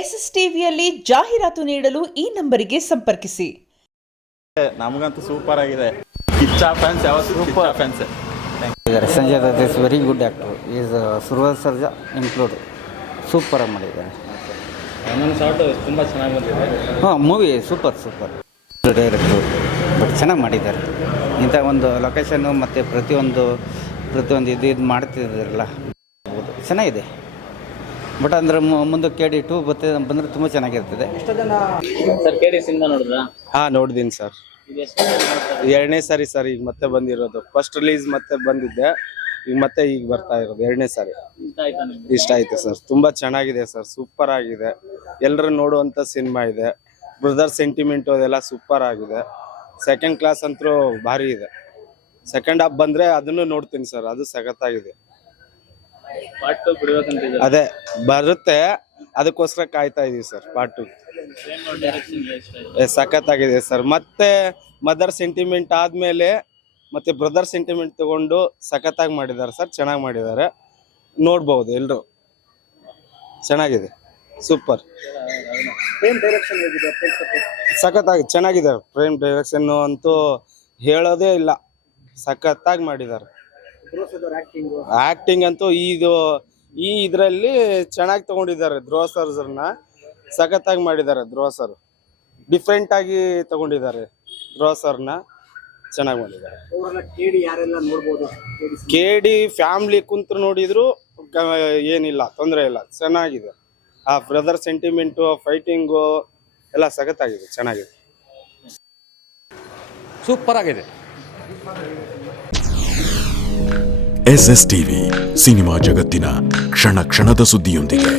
S S ಟಿವಿಯಲ್ಲಿ ಜಾಹೀರಾತು ನೀಡಲು ಈ ನಂಬರಿಗೆ ಸಂಪರ್ಕಿಸಿ. ನಮಗಂತೂ ಸೂಪರ್ ಆಗಿದೆ. ಕಿಚ್ಚ ಫ್ಯಾನ್ಸ್ ಯಾವತ್ತೂ super fans. Sanjay Dutt is very good actor. ಈಸ್ ಸುರ್ವರ್ ಸರ್ಜಾ ಇನ್ಕ್ಲೂಡ್ ಸೂಪರಾಗಿ ಮಾಡಿದ್ದಾರೆ. ಒಂದೊಂದು ಶಾರ್ಟು ತುಂಬ ಚೆನ್ನಾಗಿ ಬಂದಿದೆ. ಹಾಂ, ಮೂವಿ ಸೂಪರ್ ಡೈರೆಕ್ಟ್ರು, ಬಟ್ ಚೆನ್ನಾಗಿ ಮಾಡಿದ್ದಾರೆ. ಇಂಥ ಒಂದು ಲೊಕೇಶನ್ನು ಮತ್ತು ಪ್ರತಿಯೊಂದು ಇದು ಮಾಡ್ತಿದ್ದಾರಲ್ಲ, ಹೌದು ಚೆನ್ನಾಗಿದೆ. ಬಟ್ ಅಂದರೆ ಮುಂದೆ KD 2 ಬಂದರೆ ತುಂಬ ಚೆನ್ನಾಗಿರ್ತದೆ. ಸರ್ KD ಸಿನಿಮಾ ನೋಡಿದ್ರಾ? ಹಾಂ, ನೋಡಿದ್ದೀನಿ ಸರ್. ಎರಡನೇ ಸಾರಿ ಸರ್ ಈಗ ಮತ್ತೆ ಬಂದಿರೋದು. ಫಸ್ಟ್ ರಿಲೀಸ್ ಮತ್ತೆ ಬಂದಿದ್ದೆ, ಈಗ ಬರ್ತಾ ಇರೋದು ಎರಡನೇ ಸಾರಿ. ಇಷ್ಟ ಆಯ್ತು ಸರ್, ತುಂಬ ಚೆನ್ನಾಗಿದೆ ಸರ್, ಸೂಪರ್ ಆಗಿದೆ. ಎಲ್ಲರೂ ನೋಡುವಂಥ ಸಿನಿಮಾ ಇದೆ. ಬ್ರದರ್ ಸೆಂಟಿಮೆಂಟು ಅದೆಲ್ಲ ಸೂಪರ್ ಆಗಿದೆ. ಸೆಕೆಂಡ್ ಕ್ಲಾಸ್ ಅಂತೂ ಭಾರಿ ಇದೆ. ಸೆಕೆಂಡ್ ಹಾಫ್ ಬಂದರೆ ಅದನ್ನು ನೋಡ್ತೀನಿ ಸರ್, ಅದು ಸಖತ್ತಾಗಿದೆ. ಅದೇ ಬರುತ್ತೆ, ಅದಕ್ಕೋಸ್ಕರ ಕಾಯ್ತಾ ಇದೀವಿ ಸರ್. ಪಾರ್ಟ್ 2 ಸಖತ್ತಾಗಿದೆ ಸರ್. ಮತ್ತೆ ಮದರ್ ಸೆಂಟಿಮೆಂಟ್ ಆದಮೇಲೆ ಮತ್ತೆ ಬ್ರದರ್ ಸೆಂಟಿಮೆಂಟ್ ತಗೊಂಡು ಸಖತ್ತಾಗಿ ಮಾಡಿದ್ದಾರೆ ಸರ್, ಚೆನ್ನಾಗಿ ಮಾಡಿದ್ದಾರೆ. ನೋಡ್ಬೋದು ಎಲ್ಲರೂ, ಚೆನ್ನಾಗಿದೆ, ಸೂಪರ್. ಸಖತ್ತಾಗಿ ಚೆನ್ನಾಗಿದೆ. ಪ್ರೇಮ್ ಡೈರೆಕ್ಷನ್ ಅಂತೂ ಹೇಳೋದೇ ಇಲ್ಲ, ಸಖತ್ತಾಗಿ ಮಾಡಿದ್ದಾರೆ. ಆಕ್ಟಿಂಗ್ ಅಂತೂ ಇದರಲ್ಲಿ ಚೆನ್ನಾಗಿ ತಗೊಂಡಿದ್ದಾರೆ. ಧ್ರುವ ಸರ್ನ ಸಖತ್ತಾಗಿ ಮಾಡಿದ್ದಾರೆ. ಧ್ರುವ ಸರ್ ಡಿಫ್ರೆಂಟ್ ಆಗಿ ತಗೊಂಡಿದ್ದಾರೆ. ಧ್ರುವ ಸರ್ನ ಚೆನ್ನಾಗಿ ಮಾಡಿದ್ದಾರೆ. KD ಫ್ಯಾಮಿಲಿ ಕುಂತು ನೋಡಿದ್ರು ಏನಿಲ್ಲ, ತೊಂದರೆ ಇಲ್ಲ, ಚೆನ್ನಾಗಿದೆ. ಆ ಬ್ರದರ್ ಸೆಂಟಿಮೆಂಟು, ಫೈಟಿಂಗು ಎಲ್ಲ ಸಖತ್ತಾಗಿದೆ, ಚೆನ್ನಾಗಿದೆ, ಸೂಪರ್ ಆಗಿದೆ. SS TV ಸಿನಿಮಾ ಜಗತ್ತಿನ ಕ್ಷಣ ಕ್ಷಣದ ಸುದ್ದಿಯೊಂದಿಗೆ.